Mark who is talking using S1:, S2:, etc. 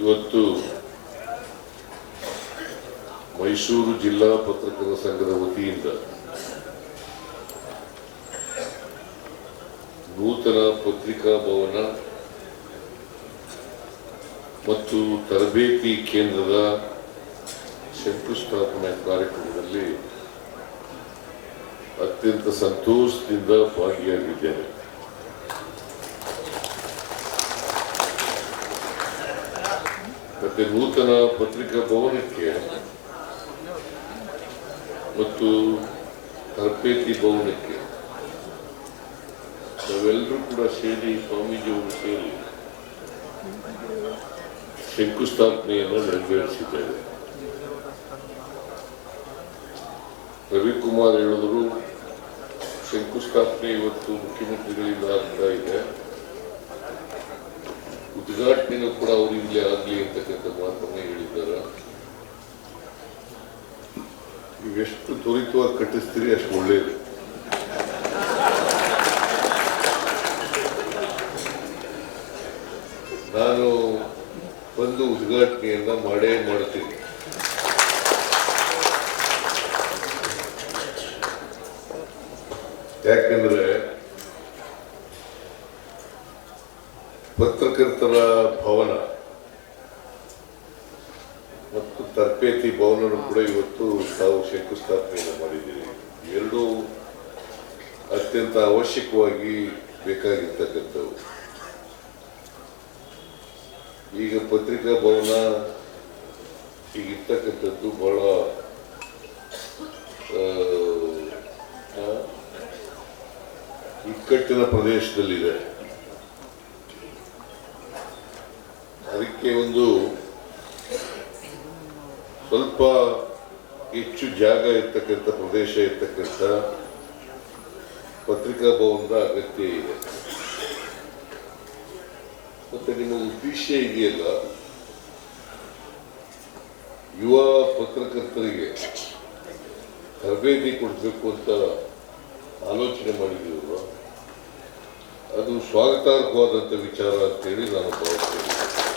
S1: ಇವತ್ತು ಮೈಸೂರು ಜಿಲ್ಲಾ ಪತ್ರಕರ್ತರ ಸಂಘದ ವತಿಯಿಂದ ನೂತನ ಪತ್ರಿಕಾ ಭವನ ಮತ್ತು ತರಬೇತಿ ಕೇಂದ್ರದ ಶಂಕುಸ್ಥಾಪನೆ ಕಾರ್ಯಕ್ರಮದಲ್ಲಿ ಅತ್ಯಂತ ಸಂತೋಷದಿಂದ ಭಾಗಿಯಾಗಿದ್ದೇನೆ. ನೂತನ ಪತ್ರಿಕಾ ಭವನಕ್ಕೆ ಮತ್ತು ತರಬೇತಿ ಭವನಕ್ಕೆ ನಾವೆಲ್ಲರೂ ಕೂಡ ಸೇರಿ ಸ್ವಾಮೀಜಿಯವರು ಸೇರಿ ಶಂಕುಸ್ಥಾಪನೆಯನ್ನು ನೆರವೇರಿಸಿದ್ದೇವೆ. ರವಿಕುಮಾರ್ ಹೇಳಿದ್ರು, ಶಂಕುಸ್ಥಾಪನೆ ಇವತ್ತು ಮುಖ್ಯಮಂತ್ರಿಗಳಿಂದ ಆಗ್ತಾ ಇದೆ. ಉದ್ಘಾಟನೆನೂ ಕೂಡ ಅವರಿಂದಲೇ ಆಗಲಿ ಅಂತಕ್ಕಂಥ ಮಾತನ್ನ ಹೇಳಿದ್ದಾರೆ. ನೀವೆಷ್ಟು ತ್ವರಿತವಾಗಿ ಕಟ್ಟಿಸ್ತೀರಿ, ಅಷ್ಟು ಒಳ್ಳೆಯದು ನಾನು ಬಂದು ಉದ್ಘಾಟನೆಯನ್ನ ಮಾಡೇ ಮಾಡ್ತೀನಿ. ಯಾಕಂದ್ರೆ ಪತ್ರಕರ್ತರ ಭವನ. ಮತ್ತು ತರಬೇತಿ ಭವನ ಕೂಡ ಇವತ್ತು ತಾವು ಶಂಕುಸ್ಥಾಪನೆಯನ್ನು ಮಾಡಿದ್ದೀರಿ. ಎರಡೂ ಅತ್ಯಂತ ಅವಶ್ಯಕವಾಗಿ ಬೇಕಾಗಿರ್ತಕ್ಕಂಥವು. ಈಗ ಪತ್ರಿಕಾ ಭವನ ಈಗಿರ್ತಕ್ಕಂಥದ್ದು ಬಹಳ ಇಕ್ಕಟ್ಟಿನ ಪ್ರದೇಶದಲ್ಲಿದೆ. ಅದಕ್ಕೆ ಒಂದು ಸ್ವಲ್ಪ ಹೆಚ್ಚು ಜಾಗ ಇರ್ತಕ್ಕಂಥ, ಪ್ರದೇಶ ಇರ್ತಕ್ಕಂಥ ಪತ್ರಿಕಾ ಭವನದ ಅಗತ್ಯ ಇದೆ. ಮತ್ತೆ ನಿಮ್ಮ ಉದ್ದೇಶ ಇದೆಯಲ್ಲ, ಯುವ ಪತ್ರಕರ್ತರಿಗೆ ತರಬೇತಿ ಕೊಡಬೇಕು ಅಂತ ಆಲೋಚನೆ ಮಾಡಿದ್ದೀವಲ್ಲ ಅದು ಸ್ವಾಗತಾರ್ಹವಾದಂಥ ವಿಚಾರ ಅಂತೇಳಿ ನಾನು ಭಾವಿಸ್ತೇನೆ.